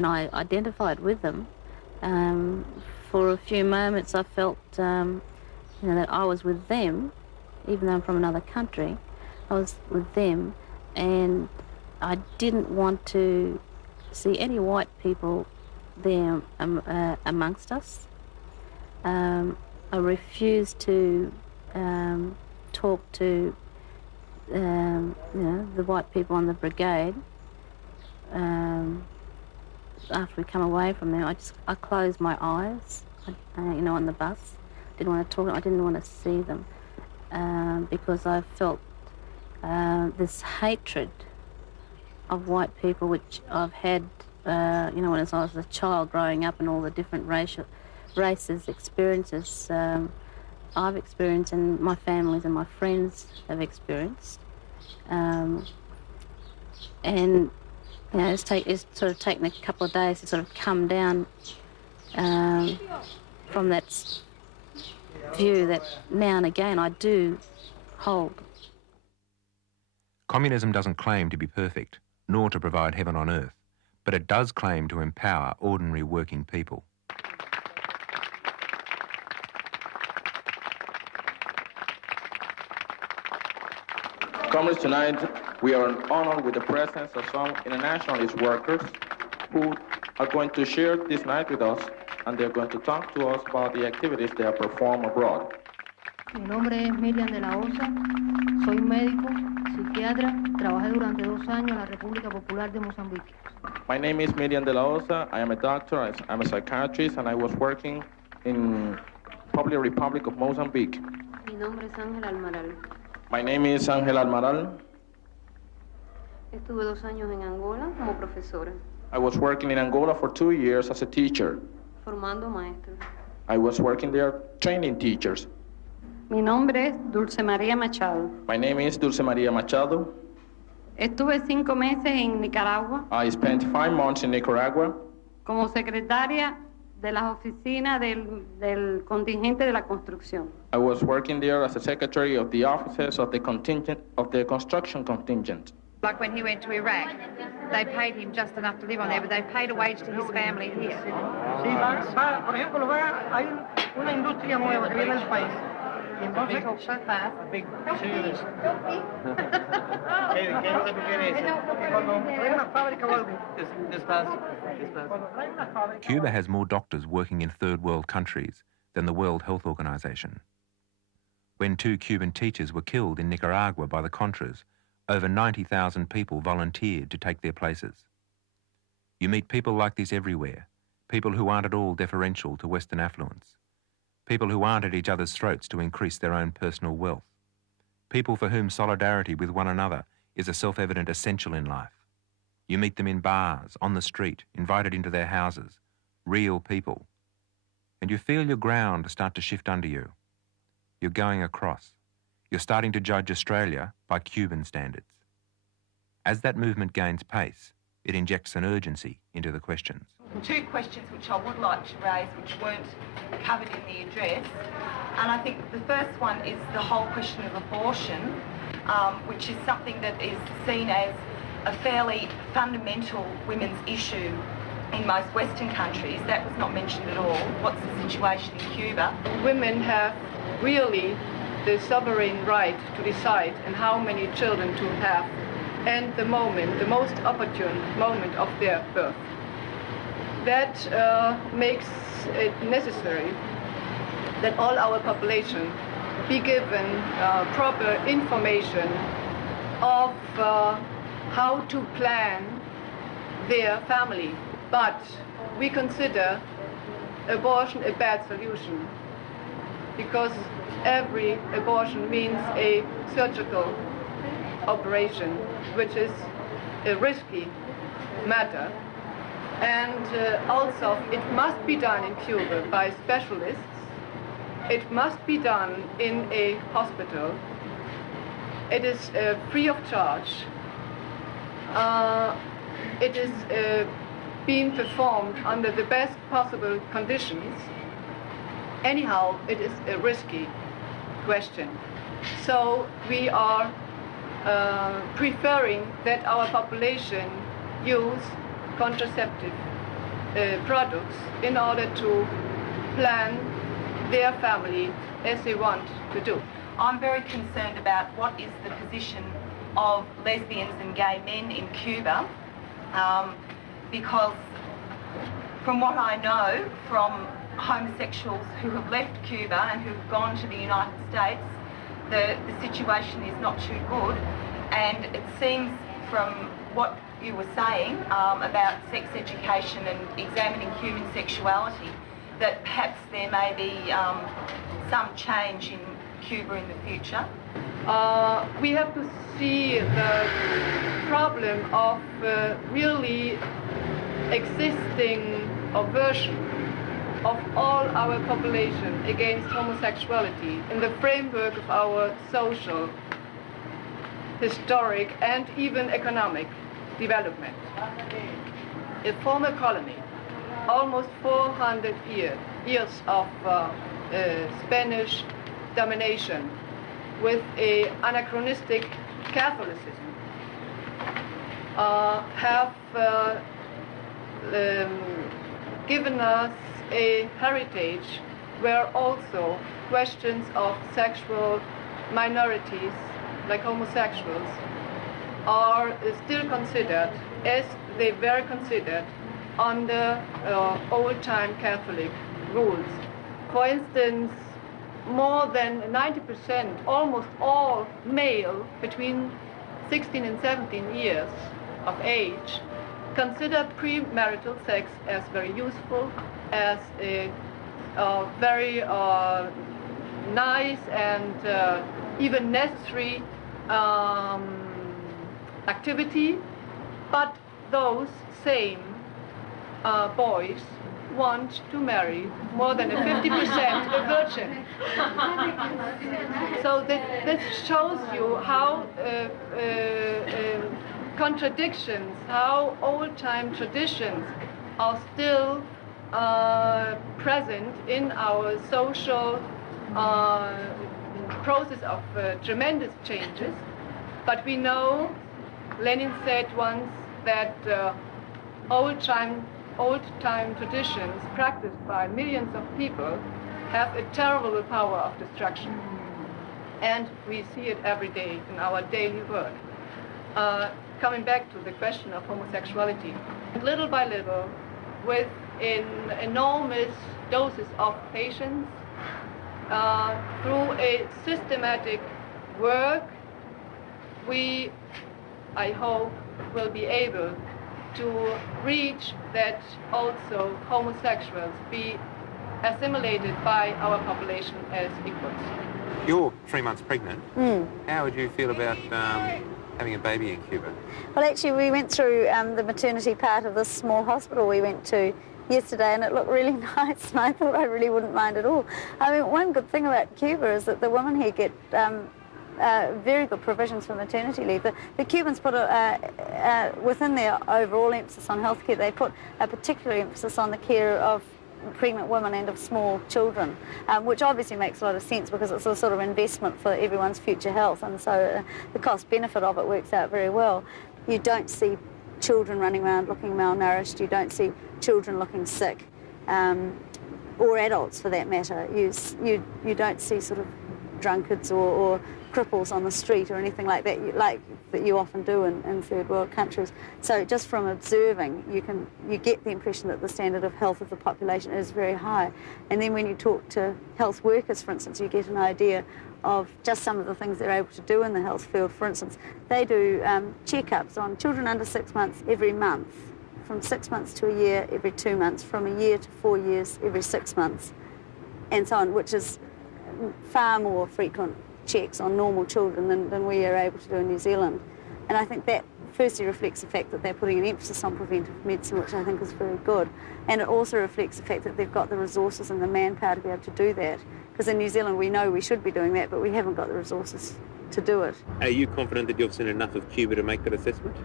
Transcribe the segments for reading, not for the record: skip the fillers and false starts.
and I identified with them. For a few moments I felt that I was with them, even though I'm from another country. I was with them, and I didn't want to see any white people there amongst us. I refused to talk to the white people on the Brigade. After we come away from there, I closed my eyes, on the bus. Didn't want to talk. I didn't want to see them because I felt this hatred of white people, which I've had, when I was a child growing up, and all the different races, experiences I've experienced, and my families and my friends have experienced. It's sort of taken a couple of days to sort of come down from that view that now and again I do hold. Communism doesn't claim to be perfect, nor to provide heaven on earth, but it does claim to empower ordinary working people. Comrades, tonight we are honored with the presence of some internationalist workers who are going to share this night with us, and they're going to talk to us about the activities they have performed abroad. Mi nombre es Miriam de la Osa, soy médico, psiquiatra, trabajé durante 2 años en la República Popular de Mozambique. My name is Miriam de la Osa, I am a doctor, I'm a psychiatrist, and I was working in Popular Republic of Mozambique. Mi nombre es Ángel Almaral. My name is Ángel Almaral. Estuve 2 años en Angola como profesora. I was working in Angola for 2 years as a teacher. Formando maestros. I was working there training teachers. Mi nombre es Dulce María Machado. My name is Dulce María Machado. Estuve 5 meses en Nicaragua. I spent 5 months in Nicaragua. Como secretaria de las oficinas del contingente de la construcción. I was working there as a secretary of the offices of the construction contingent. Like when he went to Iraq, they paid him just enough to live on there, but they paid a wage to his family here. Sí, por ejemplo, hay una industria nueva que viene al país. Y entonces, big serious. ¿Qué es lo que tú quieres? Cuando hay una fábrica o algo. Cuba has more doctors working in third world countries than the World Health Organization. When 2 Cuban teachers were killed in Nicaragua by the Contras, over 90,000 people volunteered to take their places. You meet people like this everywhere, people who aren't at all deferential to Western affluence, people who aren't at each other's throats to increase their own personal wealth, people for whom solidarity with one another is a self-evident essential in life. You meet them in bars, on the street, invited into their houses, real people, and you feel your ground start to shift under you. You're going across. You're starting to judge Australia by Cuban standards. As that movement gains pace, it injects an urgency into the questions. 2 questions which I would like to raise which weren't covered in the address. And I think the first one is the whole question of abortion, which is something that is seen as a fairly fundamental women's issue in most Western countries. That was not mentioned at all. What's the situation in Cuba? Women have really the sovereign right to decide and how many children to have, and the most opportune moment of their birth. That makes it necessary that all our population be given proper information of how to plan their family. But we consider abortion a bad solution, because every abortion means a surgical operation, which is a risky matter. And also, it must be done in Cuba by specialists. It must be done in a hospital. It is free of charge. It is being performed under the best possible conditions. Anyhow, it is a risky question. So we are preferring that our population use contraceptive products in order to plan their family as they want to do. I'm very concerned about what is the position of lesbians and gay men in Cuba, because from what I know from homosexuals who have left Cuba and who have gone to the United States, the situation is not too good, and it seems from what you were saying about sex education and examining human sexuality that perhaps there may be some change in Cuba in the future. We have to see the problem of really existing aversion of all our population against homosexuality in the framework of our social, historic, and even economic development. A former colony, almost 400 years of Spanish domination with a anachronistic Catholicism have given us a heritage where also questions of sexual minorities, like homosexuals, are still considered as they were considered under old-time Catholic rules. For instance, more than 90%, almost all male between 16 and 17 years of age, consider premarital sex as very useful, as a very nice and even necessary activity, but those same boys want to marry more than a 50% a virgin. So this shows you how contradictions, how old-time traditions are still present in our social process of tremendous changes. But we know, Lenin said once, that old-time traditions practiced by millions of people have a terrible power of destruction. And we see it every day in our daily work. Coming back to the question of homosexuality, little by little, with an enormous doses of patience, through a systematic work, we, I hope, will be able to reach that also homosexuals be assimilated by our population as equals. You're 3 months pregnant. How would you feel about having a baby in Cuba? Well, actually, we went through the maternity part of this small hospital we went to yesterday, and it looked really nice, and I thought I really wouldn't mind at all. I mean, one good thing about Cuba is that the women here get very good provisions for maternity leave. The Cubans put within their overall emphasis on healthcare, they put a particular emphasis on the care of pregnant women and of small children, which obviously makes a lot of sense because it's a sort of investment for everyone's future health, and so the cost-benefit of it works out very well. You don't see children running around looking malnourished, you don't see children looking sick, or adults for that matter. You don't see sort of drunkards or cripples on the street or anything like that, that you often do in third world countries. So just from observing, you get the impression that the standard of health of the population is very high. And then when you talk to health workers, for instance, you get an idea of just some of the things they're able to do in the health field. For instance, they do checkups on children under 6 months every month, from 6 months to a year every 2 months, from a year to 4 years every 6 months, and so on, which is far more frequent checks on normal children than we are able to do in New Zealand. And I think that firstly reflects the fact that they're putting an emphasis on preventive medicine, which I think is very good. And it also reflects the fact that they've got the resources and the manpower to be able to do that. Because in New Zealand we know we should be doing that, but we haven't got the resources to do it. Are you confident that you've seen enough of Cuba to make that assessment?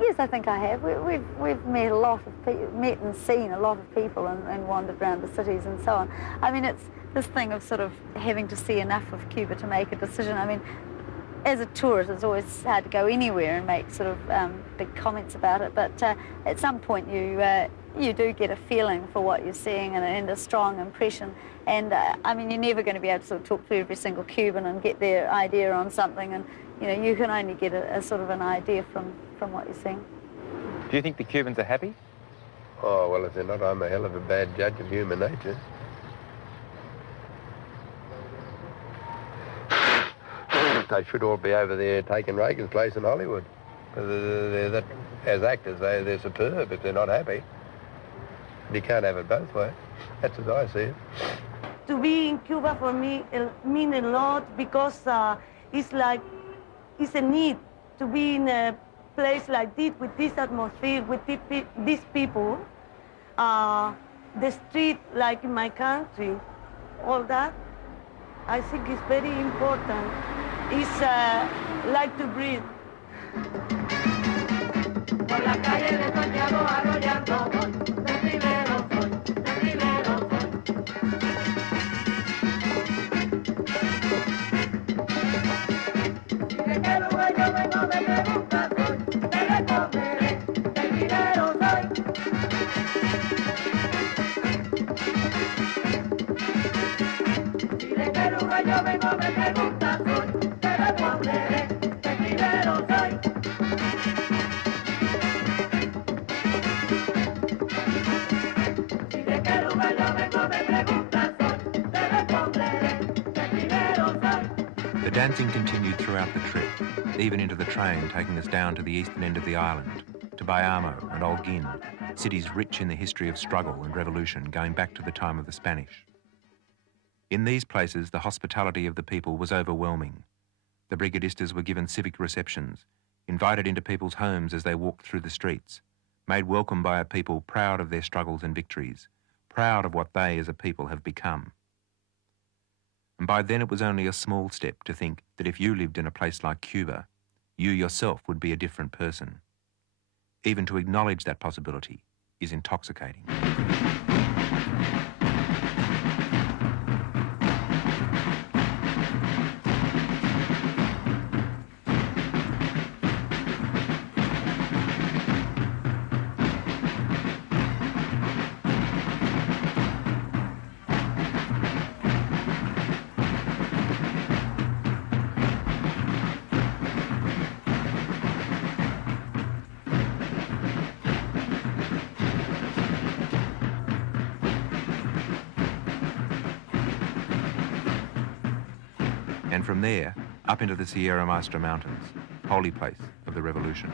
Yes, I think I have. We've met a lot of people, met and seen a lot of people and wandered around the cities and so on. I mean, it's this thing of sort of having to see enough of Cuba to make a decision. I mean, as a tourist, it's always hard to go anywhere and make sort of big comments about it, but at some point you you do get a feeling for what you're seeing and a strong impression. And I mean, you're never going to be able to sort of talk to every single Cuban and get their idea on something. And you know, you can only get a sort of an idea from what you're seeing. Do you think the Cubans are happy? Oh, well, if they're not, I'm a hell of a bad judge of human nature. They should all be over there taking Reagan's place in Hollywood. As actors, they're superb if they're not happy. You can't have it both ways. That's as I see it. To be in Cuba for me means a lot because it's a need to be in a place like this with this atmosphere, with these people. The street, like in my country, all that, I think is very important. It's like to breathe. Por la calle de Santiago arrollando voy, centinelo soy, centinelo soy. Y de qué lugar yo vengo me pregunta soy, te responderé, centinelo soy. Y de qué lugar yo vengo me pregunta soy, te responderé, centinelo soy. The dancing continued throughout the trip, even into the train taking us down to the eastern end of the island, to Bayamo and Holguin, cities rich in the history of struggle and revolution going back to the time of the Spanish. In these places, the hospitality of the people was overwhelming. The brigadistas were given civic receptions, invited into people's homes as they walked through the streets, made welcome by a people proud of their struggles and victories, proud of what they as a people have become. And by then it was only a small step to think that if you lived in a place like Cuba, you yourself would be a different person. Even to acknowledge that possibility is intoxicating. And from there, up into the Sierra Maestra Mountains, holy place of the revolution.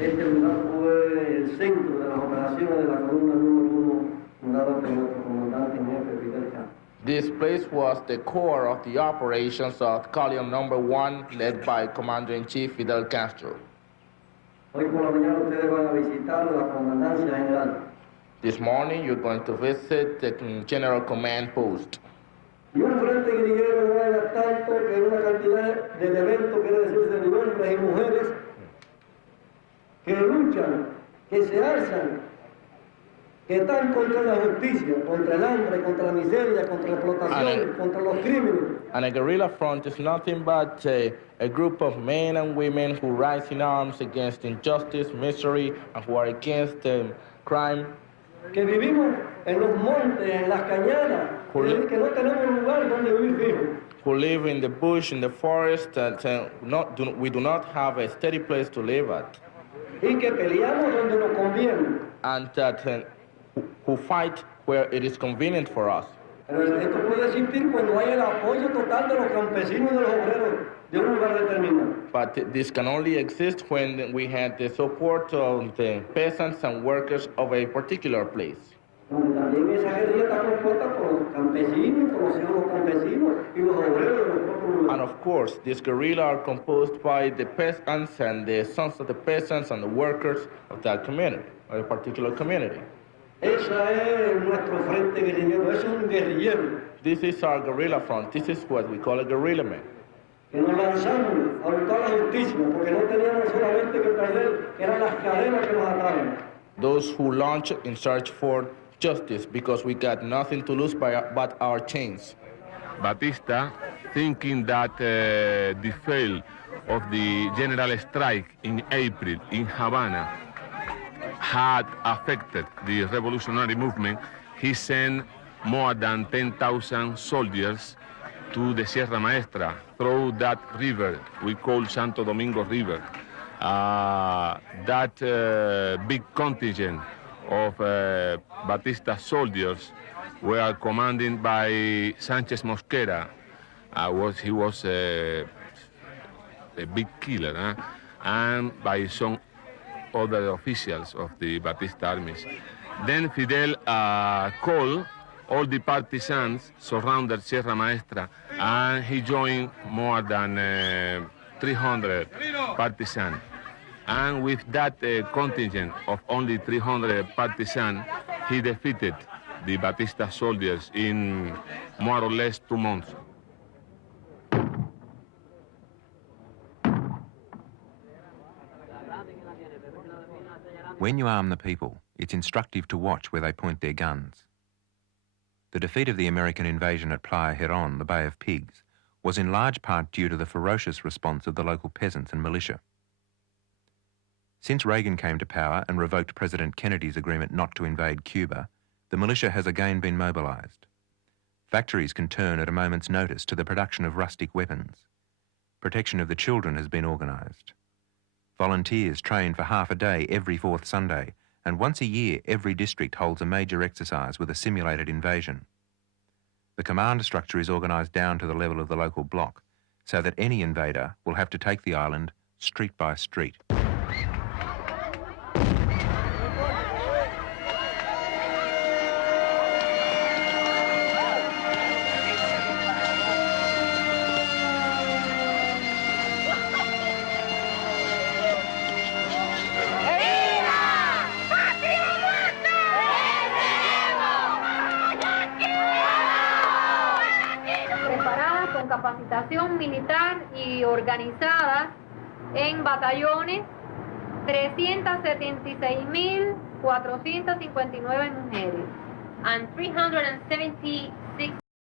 Este lugar fue el centro de las operaciones de la columna número 1, fundada por nuestro comandante en jefe Fidel Castro. This place was the core of the operations of Column Number 1, led by Commander-in-Chief Fidel Castro. Hoy por la mañana ustedes van a visitar la comandancia general. This morning, you're going to visit the General Command Post. Y un frente guerrillero no era tanto que una cantidad de elementos, quiere decirse, de hombres y mujeres que luchan, que se alzan, que están contra la justicia, contra el hambre, contra la miseria, contra la explotación, contra los crímenes. And a guerrilla front is nothing but a group of men and women who rise in arms against injustice, misery, and who are against crime. Que vivimos en los montes, en las cañadas, que no tenemos lugar donde vivir fijo. Who live in the bush, in the forest, and we do not have a steady place to live at. Y que peleamos donde nos conviene. And who fight where it is convenient for us. Esto puede existir cuando hay el apoyo total de los campesinos y de los obreros de un lugar determinado. But this can only exist when we had the support of the peasants and workers of a particular place. También esa guerrilla está compuesta por los campesinos, por los hijos campesinos y los obreros de los propios lugares. And of course, this guerrilla are composed by the peasants and the sons of the peasants and the workers of that community, or a particular community. Esa es nuestro frente guerrillero, es un guerrillero. This is our guerrilla front. This is what we call a guerrilla man. Que nos lanzamos a buscar la justicia, porque no teníamos solamente que perder, eran las cadenas que nos ataban. Those who launch in search for justice, because we got nothing to lose but our chains. Batista, thinking that the fail of the general strike in April in Havana had affected the revolutionary movement, he sent more than 10,000 soldiers to the Sierra Maestra through that river we call Santo Domingo River. That big contingent of Batista soldiers were commanded by Sanchez Mosquera. He was a big killer, and by some other officials of the Batista armies. Then Fidel called all the partisans surrounded Sierra Maestra, and he joined more than 300 partisans. And with that contingent of only 300 partisans, he defeated the Batista soldiers in more or less 2 months. When you arm the people, it's instructive to watch where they point their guns. The defeat of the American invasion at Playa Girón, the Bay of Pigs, was in large part due to the ferocious response of the local peasants and militia. Since Reagan came to power and revoked President Kennedy's agreement not to invade Cuba, the militia has again been mobilised. Factories can turn at a moment's notice to the production of rustic weapons. Protection of the children has been organised. Volunteers train for half a day every fourth Sunday, and once a year every district holds a major exercise with a simulated invasion. The command structure is organised down to the level of the local block, so that any invader will have to take the island street by street. Capacitación militar y organizadas en batallones, 376.459 mujeres. And 376